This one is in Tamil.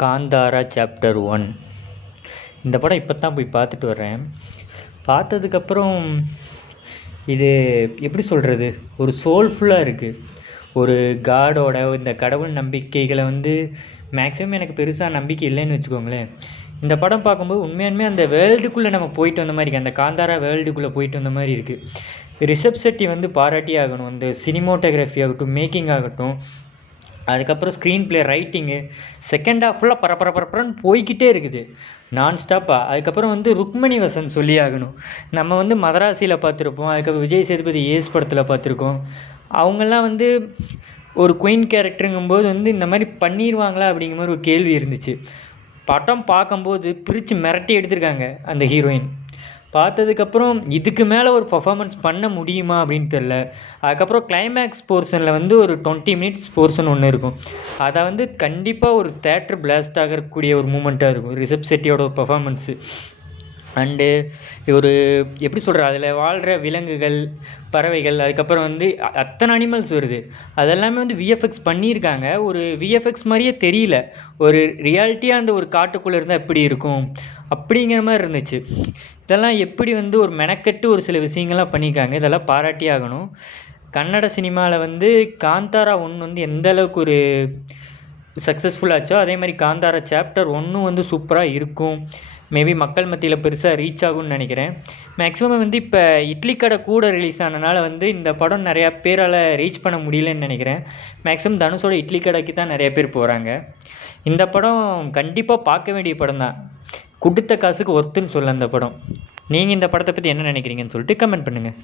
காந்தாரா சாப்டர் 1 இந்த படம் இப்போ தான் போய் பார்த்துட்டு வர்றேன். பார்த்ததுக்கப்புறம் இது எப்படி சொல்கிறது, ஒரு சோல்ஃபுல்லாக இருக்குது. ஒரு காடோட இந்த கடவுள் நம்பிக்கைகளை மேக்ஸிமம் எனக்கு பெருசாக நம்பிக்கை இல்லைன்னு வச்சுக்கோங்களேன். இந்த படம் பார்க்கும்போது உண்மையாலுமே அந்த வேர்ல்டுக்குள்ளே நம்ம போயிட்டு வந்த மாதிரி இருக்குது. அந்த காந்தாரா வேர்ல்டுக்குள்ளே போயிட்டு வந்த மாதிரி இருக்குது. ரிஷப் செட்டி பாராட்டியே ஆகணும். அந்த சினிமோட்டோகிராஃபி ஆகட்டும், மேக்கிங் ஆகட்டும், அதுக்கப்புறம் screen play, writing, second half ஃபுல்லாக பரபரன்னு போய்கிட்டே இருக்குது நான் ஸ்டாப்பாக. அதுக்கப்புறம் ருக்மணி வசன் சொல்லி ஆகணும். நம்ம மதராசியில் பார்த்துருப்போம், அதுக்கப்புறம் விஜய் சேதுபதி ஏஸ் படத்தில் பார்த்துருக்கோம். அவங்கெல்லாம் ஒரு குயின் கேரக்டருங்கும்போது இந்த மாதிரி பண்ணிடுவாங்களா அப்படிங்கிற மாதிரி ஒரு கேள்வி இருந்துச்சு. படம் பார்க்கும்போது பிரித்து மிரட்டி எடுத்திருக்காங்க அந்த ஹீரோயின். பார்த்ததுக்கப்புறம் இதுக்கு மேலே ஒரு பர்ஃபார்மன்ஸ் பண்ண முடியுமா அப்படின்னு தெரில. அதுக்கப்புறம் கிளைமேக்ஸ் போர்ஷனில் ஒரு 20 மினிட்ஸ் போர்ஷன் ஒன்று இருக்கும். அதை கண்டிப்பாக ஒரு தேட்டர் பிளாஸ்ட் ஆகக்கூடிய ஒரு மூமெண்ட்டாக இருக்கும் ரிஷப் செட்டியோட பர்ஃபார்மன்ஸு. அண்டு ஒரு எப்படி சொல்கிறது, அதில் வாழ்கிற விலங்குகள், பறவைகள், அதுக்கப்புறம் அத்தனை அனிமல்ஸ் வருது. அதெல்லாமே விஎஃப்எக்ஸ் பண்ணியிருக்காங்க. ஒரு விஎஃப்எக்ஸ் மாதிரியே தெரியல. ஒரு ரியாலிட்டியாக அந்த ஒரு காட்டுக்குள்ளே இருந்தால் எப்படி இருக்கும் அப்படிங்கிற மாதிரி இருந்துச்சு. இதெல்லாம் எப்படி ஒரு மெனக்கெட்டு ஒரு சில விஷயங்கள்லாம் பண்ணியிருக்காங்க. இதெல்லாம் பாராட்டி ஆகணும். கன்னட சினிமாவில் காந்தாரா 1 எந்த அளவுக்கு ஒரு சக்ஸஸ்ஃபுல்லாச்சோ அதே மாதிரி காந்தாரா சாப்டர் 1 சூப்பராக இருக்கும். மேபி மக்கள் மத்தியில் பெருசாக ரீச் ஆகும்னு நினைக்கிறேன். மேக்ஸிமம் இப்போ இட்லி கடை கூட ரிலீஸ் ஆனனால இந்த படம் நிறையா பேரால் ரீச் பண்ண முடியலன்னு நினைக்கிறேன். மேக்ஸிமம் தனுஷோட இட்லி கடைக்கு தான் நிறைய பேர் போகிறாங்க. இந்த படம் கண்டிப்பாக பார்க்க வேண்டிய படம் தான். கொடுத்த காசுக்கு ஒர்த்துன்னு சொல்ல அந்த படம். நீங்கள் இந்த படத்தை பற்றி என்ன நினைக்கிறீங்கன்னு சொல்லிட்டு கமெண்ட் பண்ணுங்கள்.